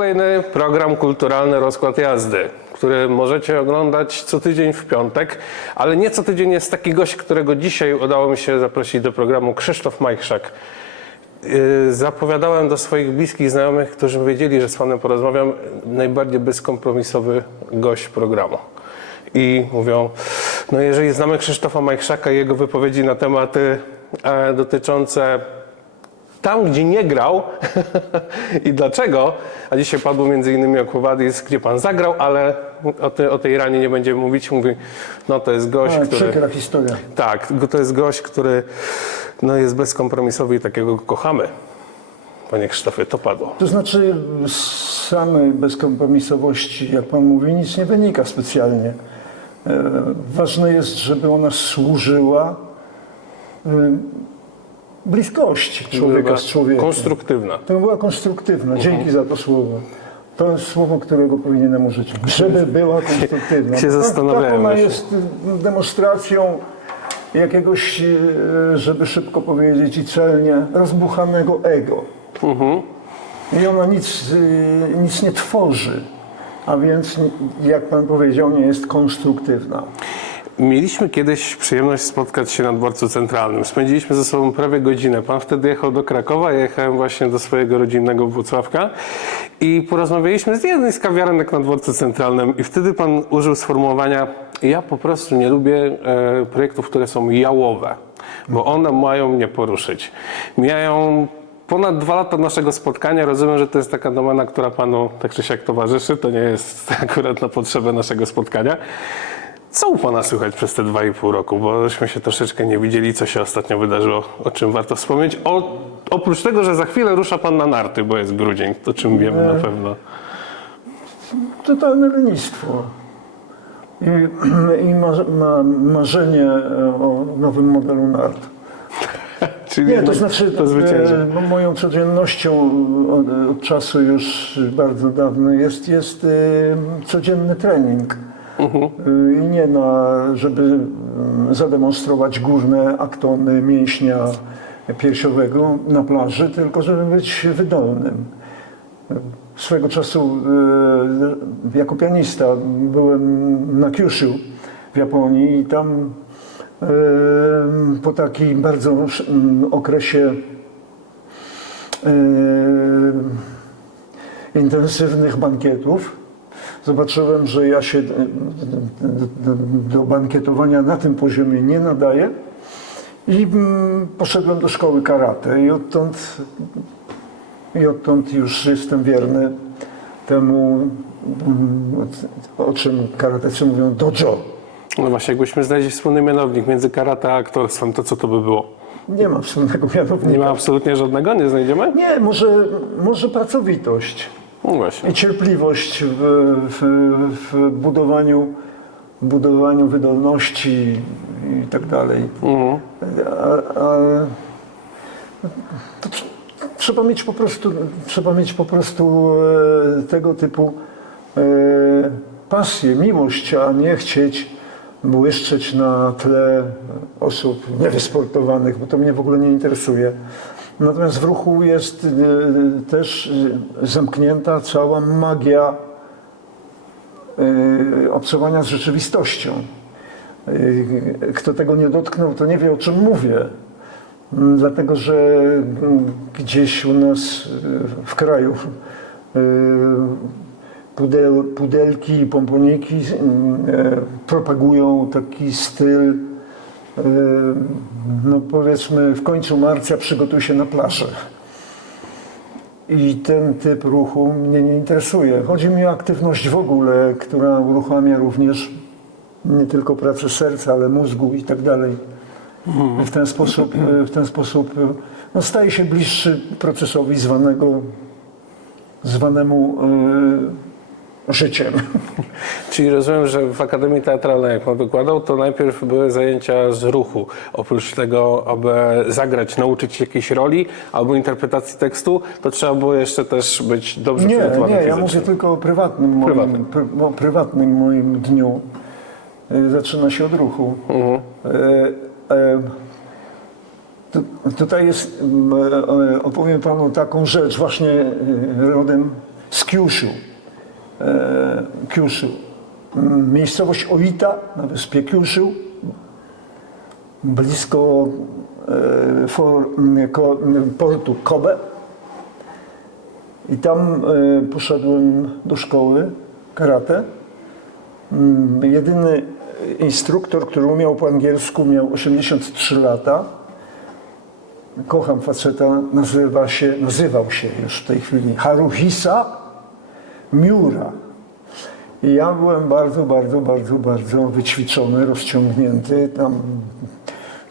kolejny program kulturalny Rozkład Jazdy, który możecie oglądać co tydzień w piątek, ale nie co tydzień jest taki gość, którego dzisiaj udało mi się zaprosić do programu, Krzysztof Majchrzak. Yy, Zapowiadałem do swoich bliskich znajomych, którzy wiedzieli, że z Panem porozmawiam, najbardziej bezkompromisowy gość programu. I mówią, no jeżeli znamy Krzysztofa Majchrzaka i jego wypowiedzi na tematy e, dotyczące tam, gdzie nie grał i dlaczego, a dzisiaj padło między innymi o Quo-Vadis, gdzie Pan zagrał, ale o, te, o tej ranie nie będziemy mówić. Mówi, no to jest gość, A, który... przykra historia. Tak, to jest gość, który no, jest bezkompromisowy i takiego go kochamy. Panie Krzysztofie, to padło. To znaczy z samej bezkompromisowości, jak Pan mówi, nic nie wynika specjalnie. E, Ważne jest, żeby ona służyła e, bliskości człowieka z człowiekiem. Konstruktywna. To była konstruktywna. Dzięki za to słowo. To jest słowo, którego powinienem użyć. Żeby była konstruktywna. Się Tak- zastanawiałem Tak ona jest y, demonstracją jakiegoś, y, żeby szybko powiedzieć i celnie, rozbuchanego ego. I ona nic, y, nic nie tworzy. A więc, jak Pan powiedział, nie jest konstruktywna. Mieliśmy kiedyś przyjemność spotkać się na dworcu centralnym. Spędziliśmy ze sobą prawie godzinę. Pan wtedy jechał do Krakowa, ja jechałem właśnie do swojego rodzinnego Włocławka i porozmawialiśmy z jednej z kawiarenek na dworcu centralnym i wtedy pan użył sformułowania ja po prostu nie lubię e, projektów, które są jałowe, bo one mają mnie poruszyć. Mijają ponad dwa lata naszego spotkania. Rozumiem, że to jest taka domena, która panu tak czy siak towarzyszy. To nie jest akurat na potrzebę naszego spotkania. Co u Pana słychać przez te dwa i pół roku? Bośmy się troszeczkę nie widzieli, co się ostatnio wydarzyło, o czym warto wspomnieć. O, oprócz tego, że za chwilę rusza Pan na narty, bo jest grudzień, to czym wiemy na pewno. Totalne lenistwo. I, i marze, ma, marzenie e, o nowym modelu nart. Czyli Nie, to znaczy to zwycięży. e, no, moją codziennością od, od czasu już bardzo dawno jest, jest e, codzienny trening. I nie na, żeby mm, zademonstrować górne aktony mięśnia piersiowego na plaży, tylko żeby być wydolnym. Swego czasu e, jako pianista byłem na Kyushu w Japonii i tam e, po takim bardzo mm, okresie intensywnych bankietów zobaczyłem, że ja się do, do, do bankietowania na tym poziomie nie nadaję i mm, poszedłem do szkoły karate i odtąd i odtąd już jestem wierny temu, mm, o, czym karatecy mówią dojo. No właśnie, jakbyśmy znaleźli wspólny mianownik między karate a aktorstwem, to co to by było? Nie ma wspólnego Nie mianownika. ma absolutnie żadnego? Nie znajdziemy? Nie, może, może pracowitość No właśnie. i cierpliwość w, w, w budowaniu, budowaniu wydolności i tak dalej. Mhm. A, a, to tr- trzeba mieć po prostu, trzeba mieć po prostu e, tego typu e, pasję, miłość, a nie chcieć błyszczeć na tle osób niewysportowanych, bo to mnie w ogóle nie interesuje. Natomiast w ruchu jest e, też e, zamknięta cała magia e, obcowania z rzeczywistością. Kto tego nie dotknął, to nie wie o czym mówię. Mm, Dlatego, że mm, gdzieś u nas w kraju pudel, pudelki i pomponiki propagują taki styl, no powiedzmy, w końcu marca przygotuj się na plażę. I ten typ ruchu mnie nie interesuje. Chodzi mi o aktywność w ogóle, która uruchamia również nie tylko pracę serca, ale mózgu i tak dalej. W ten sposób, w ten sposób no, staje się bliższy procesowi zwanego, zwanemu e, życiem. Czyli rozumiem, że w Akademii Teatralnej, jak Pan wykładał, to najpierw były zajęcia z ruchu. Oprócz tego, aby zagrać, nauczyć się jakiejś roli albo interpretacji tekstu, to trzeba było jeszcze też być dobrze Nie, przygotowany nie, ja fizycznie. mówię tylko o prywatnym moim, Prywatnym. pr- o prywatnym moim dniu. E, Zaczyna się od ruchu. Mhm. E, e, tu, tutaj jest, opowiem panu taką rzecz, właśnie rodem z Kiuszu. E, Kiuszu. Mm, Miejscowość Oita na wyspie Kiuszu, blisko e, portu Kobe. I tam e, poszedłem do szkoły karate. Mm, Jedyny instruktor, który umiał po angielsku, miał 83 lata. Kocham faceta, nazywa się, nazywał się już w tej chwili Haruhisa Miura. I ja byłem bardzo, bardzo, bardzo, bardzo wyćwiczony, rozciągnięty. Tam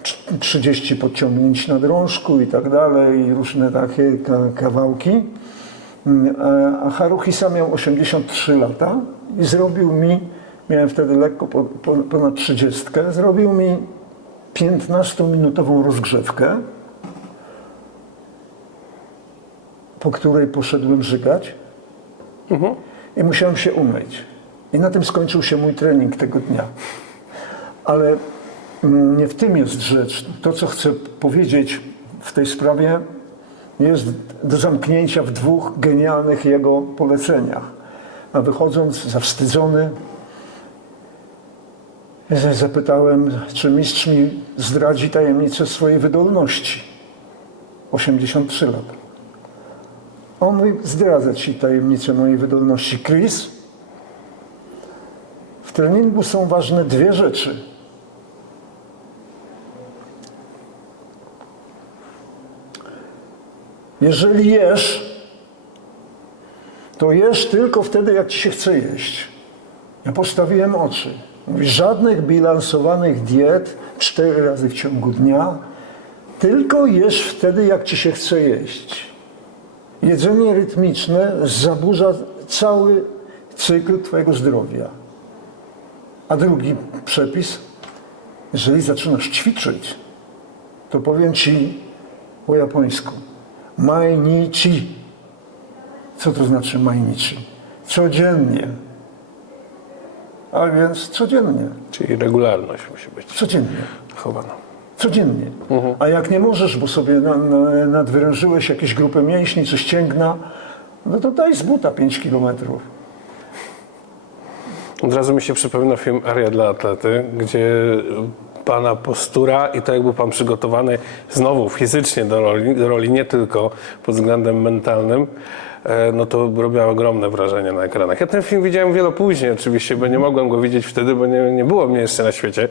trz- 30 podciągnięć na drążku i tak dalej, i różne takie ka- kawałki. Mm, a- Haruhisa miał 83 lata i zrobił mi, miałem wtedy lekko po, po, ponad 30, zrobił mi 15-minutową rozgrzewkę, po której poszedłem żygać i musiałem się umyć. I na tym skończył się mój trening tego dnia. Ale mm, nie w tym jest rzecz. To, co chcę powiedzieć w tej sprawie, jest do zamknięcia w dwóch genialnych jego poleceniach. A wychodząc zawstydzony, zapytałem, czy mistrz mi zdradzi tajemnicę swojej wydolności. 83 lata. On mówi, zdradza ci tajemnicę mojej wydolności. Chris, w treningu są ważne dwie rzeczy. Jeżeli jesz, to jesz tylko wtedy, jak ci się chce jeść. Ja postawiłem oczy. Mówi, żadnych bilansowanych diet cztery razy w ciągu dnia, tylko jesz wtedy, jak ci się chce jeść. Jedzenie rytmiczne zaburza cały cykl Twojego zdrowia. A drugi przepis, jeżeli zaczynasz ćwiczyć, to powiem Ci po japońsku mainichi. Co to znaczy mainichi? Codziennie. A więc codziennie. Czyli regularność musi być Codziennie. chowana. Codziennie. A jak nie możesz, bo sobie na, na, nadwyrężyłeś jakieś grupy mięśni czy ścięgna, no to daj z buta 5 kilometrów. Od razu mi się przypomina film Aria dla atlety, gdzie pana postura i to jak był pan przygotowany znowu fizycznie do roli, do roli nie tylko pod względem mentalnym, no to robiło ogromne wrażenie na ekranach. Ja ten film widziałem wiele później oczywiście, bo nie mogłem go widzieć wtedy, bo nie, nie było mnie jeszcze na świecie,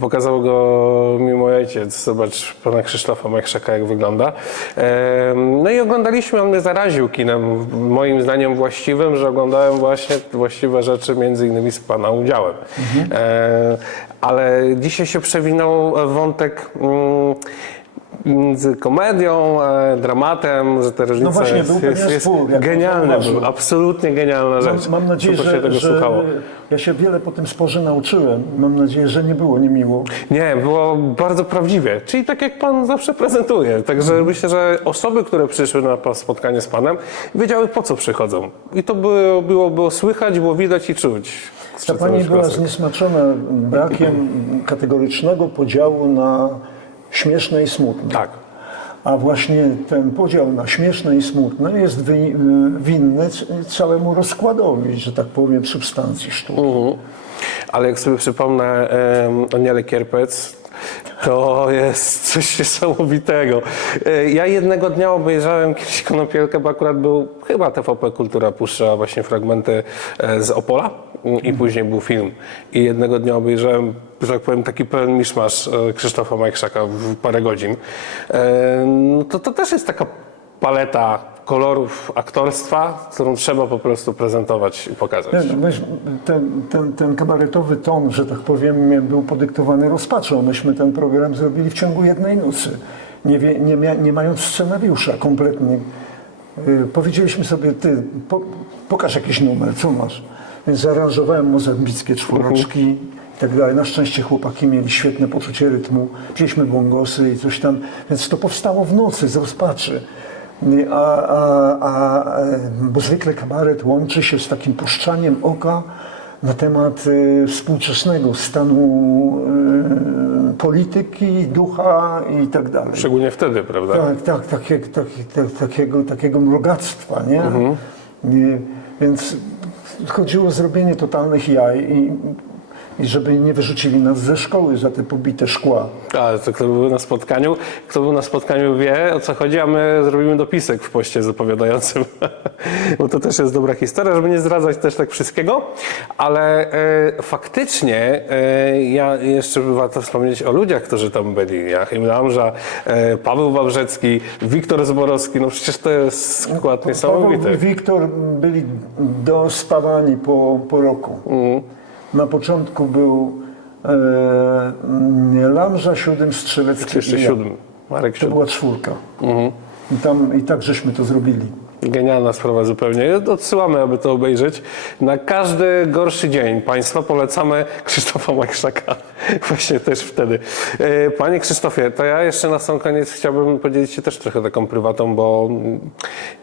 pokazał go mi mój ojciec. Zobacz pana Krzysztofa Majchrzaka, jak wygląda. E, No i oglądaliśmy, on mnie zaraził kinem, moim zdaniem właściwym, że oglądałem właśnie właściwe rzeczy, między innymi z pana udziałem. E, Ale dzisiaj się przewinął wątek mm, między komedią, e, dramatem, że te różnice No właśnie, jest, był jest, jest spór, zauważył. był, absolutnie genialna rzecz. Mam, mam nadzieję, Super się że, tego że słuchało. ja się wiele po tym sporze nauczyłem. Mam nadzieję, że nie było niemiło. Nie, było bardzo prawdziwie, czyli tak jak pan zawsze prezentuje. Także Mhm. myślę, że osoby, które przyszły na spotkanie z panem, wiedziały po co przychodzą. I to było, było, było słychać, było widać i czuć. Ta pani była zniesmaczona brakiem kategorycznego podziału na śmieszne i smutne. Tak. A właśnie ten podział na śmieszne i smutne jest wi- winny całemu rozkładowi, że tak powiem, substancji sztuki. Mhm. Ale jak sobie przypomnę Aniele Kierpec, to jest coś niesamowitego. E, Ja jednego dnia obejrzałem kiedyś Konopielkę, bo akurat był chyba TVP Kultura puszcza właśnie fragmenty e, z Opola mm, i później był film. I jednego dnia obejrzałem, że tak powiem, taki pełen miszmasz e, Krzysztofa Majkrzaka w parę godzin. To, to też jest taka paleta kolorów aktorstwa, którą trzeba po prostu prezentować i pokazać. Wiesz, ten, ten, ten kabaretowy ton, że tak powiem, był podyktowany rozpaczą. Myśmy ten program zrobili w ciągu jednej nocy, nie, wie, nie, mia, nie mając scenariusza kompletnie. Yy, powiedzieliśmy sobie, ty, po, pokaż jakiś numer, co masz? Więc zaaranżowałem mozambickie czworoczki i tak dalej. Na szczęście chłopaki mieli świetne poczucie rytmu. Wzięliśmy bongosy i coś tam, więc to powstało w nocy z rozpaczy. A, a, a, e, bo zwykle kabaret łączy się z takim puszczaniem oka na temat e, współczesnego stanu e, polityki, ducha i tak dalej. Szczególnie wtedy, prawda? Tak, tak, takie, takie, tak, takiego, takiego mrogactwa, nie? Nie, więc chodziło o zrobienie totalnych jaj i, i żeby nie wyrzucili nas ze szkoły za te pobite szkła. Ale to kto był na spotkaniu, kto był na spotkaniu wie o co chodzi, a my zrobimy dopisek w poście zapowiadającym. Bo to też jest dobra historia, żeby nie zdradzać też tak wszystkiego. Ale e, faktycznie e, ja jeszcze warto wspomnieć o ludziach, którzy tam byli. Joachim Lamża, e, Paweł Wawrzecki, Wiktor Zborowski. No przecież to jest skład Paweł niesamowity. i Wiktor byli dospawani po, po roku. Mhm. Na początku był e, Lamża, Siódym, Strzelecki Jeszcze i ja. siódmy. Marek To siódmy. była czwórka. Mhm. I, tam, I tak żeśmy to zrobili. Genialna sprawa zupełnie. Odsyłamy, aby to obejrzeć. Na każdy gorszy dzień Państwa polecamy Krzysztofa Majszaka. Właśnie też wtedy. E, Panie Krzysztofie, to ja jeszcze na sam koniec chciałbym podzielić się też trochę taką prywatą, bo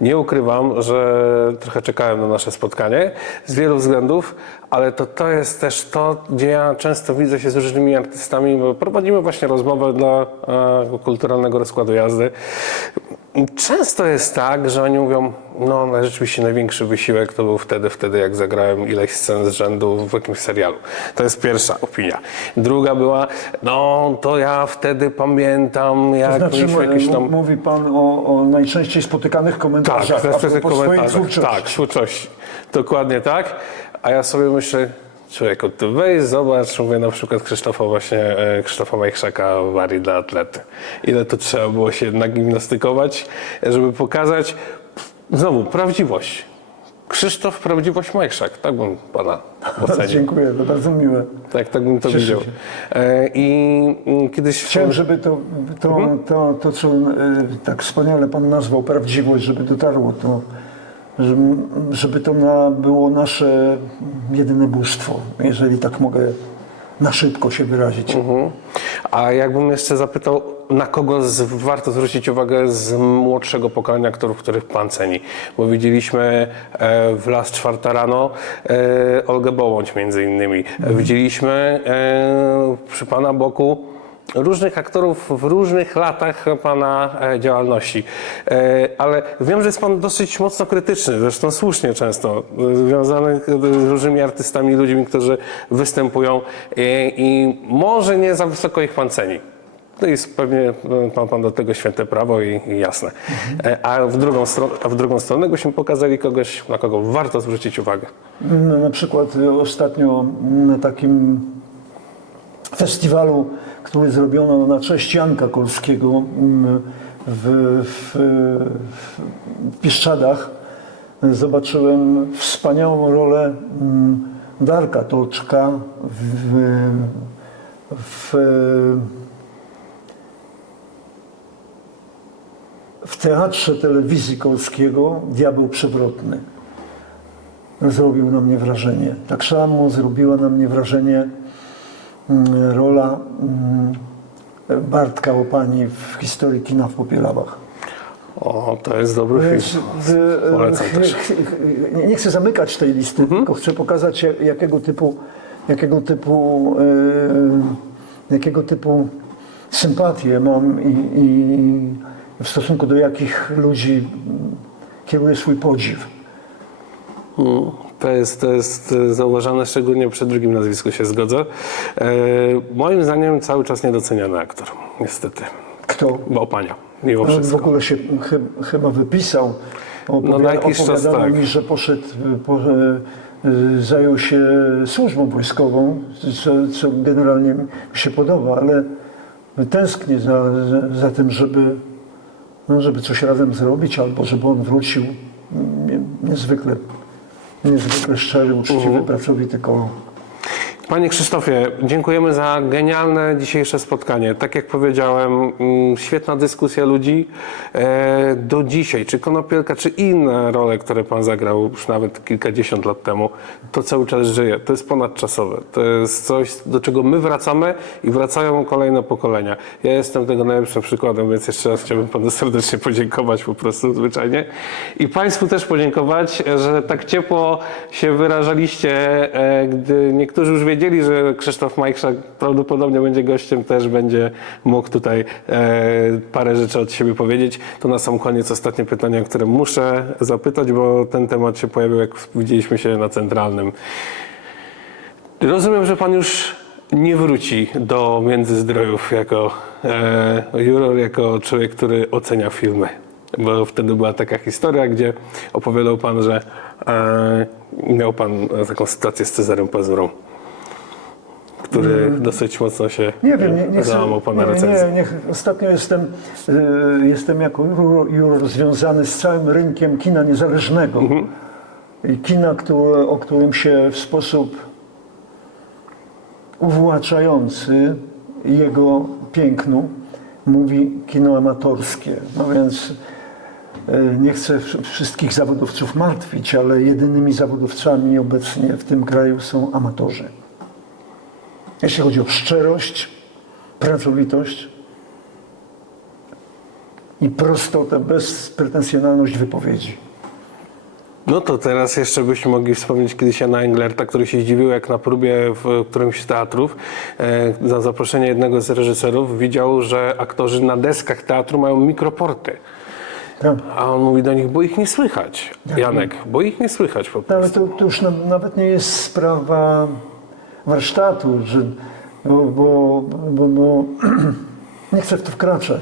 nie ukrywam, że trochę czekałem na nasze spotkanie z wielu względów, ale to, to jest też to, gdzie ja często widzę się z różnymi artystami, bo prowadzimy właśnie rozmowę dla e, kulturalnego rozkładu jazdy. Często jest tak, że oni mówią, no ale rzeczywiście największy wysiłek to był wtedy, wtedy jak zagrałem ileś scen z rzędu w jakimś serialu. To jest pierwsza opinia. Druga była, no to ja wtedy pamiętam, jak To znaczy, mieliśmy jakieś tam... mówi Pan o, o najczęściej spotykanych Tak, komentarzach, w a komentarzach. twórczości. Tak, twórczości. Dokładnie tak. A ja sobie myślę, człowieku, ty weź, zobacz, mówię na przykład Krzysztofa właśnie, e, Krzysztofa Majchrzaka w Arii dla atlety. Ile to trzeba było się nagimnastykować, żeby pokazać znowu prawdziwość. Krzysztof Prawdziwość Majchrzak, tak bym pana ocenił. Dziękuję, to bardzo miłe. Tak, tak bym to Cieszę widział. się. E, I mm, kiedyś... Chciałem, żeby to, to, Mhm. to, to co e, tak wspaniale Pan nazwał prawdziwość, żeby dotarło to, żeby, żeby to na, było nasze jedyne bóstwo, jeżeli tak mogę na szybko się wyrazić. Mhm. A jakbym jeszcze zapytał, na kogo z, warto zwrócić uwagę z młodszego pokolenia aktorów, których pan ceni? Bo widzieliśmy e, w Las Czwarta Rano e, Olgę Bołądź między innymi. E, Widzieliśmy e, przy pana boku różnych aktorów w różnych latach pana e, działalności. E, ale wiem, że jest pan dosyć mocno krytyczny, zresztą słusznie często, e, związany z różnymi artystami, ludźmi, którzy występują i może nie za wysoko ich pan ceni. No i pewnie e, ma pan do tego święte prawo i, i jasne. E, A w, drugą stronę, a w drugą stronę byśmy pokazali kogoś, na kogo warto zwrócić uwagę. No, na przykład ostatnio na takim festiwalu, który zrobiono na cześć Janka Kolskiego mm, w, w, w zobaczyłem wspaniałą rolę mm, Darka Toczka w, w, w teatrze telewizji Kolskiego Diabeł Przewrotny zrobił na mnie wrażenie. Tak samo zrobiła na mnie wrażenie mm, rola mm, Bartka Opani w historii kina w Popielawach. O, to jest dobry film. w- Polecam ch- też. ch- nie- chcę zamykać tej listy, tylko chcę pokazać jak- jakiego typu, jakiego typu, e, jakiego typu sympatię mam i, i w stosunku do jakich ludzi kieruję swój podziw. Mm, To jest, to jest e, zauważane, szczególnie przy drugim nazwisku się zgodzę. E, moim zdaniem cały czas niedoceniany aktor, niestety. Kto? Bo pania, mimo On w wszystko. ogóle się chy- chyba wypisał. Opowiada, No, na jakiś czas tak. mi, że poszedł, y, po, zajął się służbą wojskową, co, co generalnie mi się podoba, ale tęsknię za, za, za tym, żeby, no, żeby coś razem zrobić, albo żeby on wrócił. Nie, niezwykle, niezwykle szczery, uczciwy, Mhm. pracowity koło. Panie Krzysztofie, dziękujemy za genialne dzisiejsze spotkanie. Tak jak powiedziałem, mm, świetna dyskusja ludzi. E, Do dzisiaj, czy Konopielka, czy inne role, które Pan zagrał już nawet kilkadziesiąt lat temu, to cały czas żyje. To jest ponadczasowe. To jest coś, do czego my wracamy i wracają kolejne pokolenia. Ja jestem tego najlepszym przykładem, więc jeszcze raz chciałbym Panu serdecznie podziękować po prostu zwyczajnie. I Państwu też podziękować, że tak ciepło się wyrażaliście, e, gdy niektórzy już wiedzieli, wiedzieli, że Krzysztof Majchrzak prawdopodobnie będzie gościem, też będzie mógł tutaj e, parę rzeczy od siebie powiedzieć. To na sam koniec ostatnie pytanie, o które muszę zapytać, bo ten temat się pojawił, jak widzieliśmy się na centralnym. Rozumiem, że pan już nie wróci do Międzyzdrojów jako e, juror, jako człowiek, który ocenia filmy. Bo wtedy była taka historia, gdzie opowiadał pan, że e, miał pan taką sytuację z Cezarem Pazurą, który dosyć mocno się Mm. Nie wiem, nie, nie chcę, załamał pana nie, nie, nie, ostatnio jestem, y, jestem jako juror, juror związany z całym rynkiem kina niezależnego. Mhm. I kina, które, o którym się w sposób uwłaczający jego pięknu mówi kino amatorskie. No więc y, nie chcę wsz- wszystkich zawodowców martwić, ale jedynymi zawodowcami obecnie w tym kraju są amatorzy. Jeśli chodzi o szczerość, pracowitość i prostotę, bezpretensjonalność wypowiedzi. No to teraz jeszcze byśmy mogli wspomnieć kiedyś Jana Englerta, który się zdziwił, jak na próbie w którymś z teatrów e, za zaproszenie jednego z reżyserów widział, że aktorzy na deskach teatru mają mikroporty. Tak. A on mówi do nich, bo ich nie słychać. Janek, bo ich nie słychać po No, ale prostu. to, to już na, nawet nie jest sprawa warsztatu, że, bo, bo, bo, bo nie chcę w to wkraczać.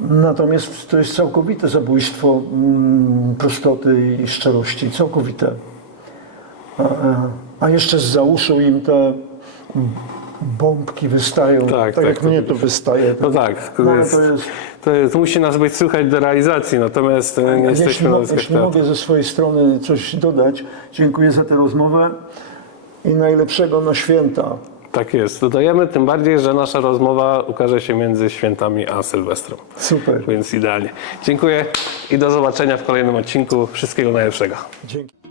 Natomiast to jest całkowite zabójstwo mm, prostoty i szczerości, całkowite. A, a, a jeszcze z uszu im te bombki wystają, Tak, tak, tak, jak to- mnie to wystaje. No tak, to, No, jest, to jest- to, jest, to musi nas być słychać do realizacji, natomiast e, nie Jeśli, jesteśmy jeśli teatru. mogę ze swojej strony coś dodać, dziękuję za tę rozmowę i najlepszego na święta. Tak jest, dodajemy, tym bardziej, że nasza rozmowa ukaże się między świętami a Sylwestrą. Super. Więc idealnie. Dziękuję i do zobaczenia w kolejnym odcinku. Wszystkiego najlepszego. Dzięki.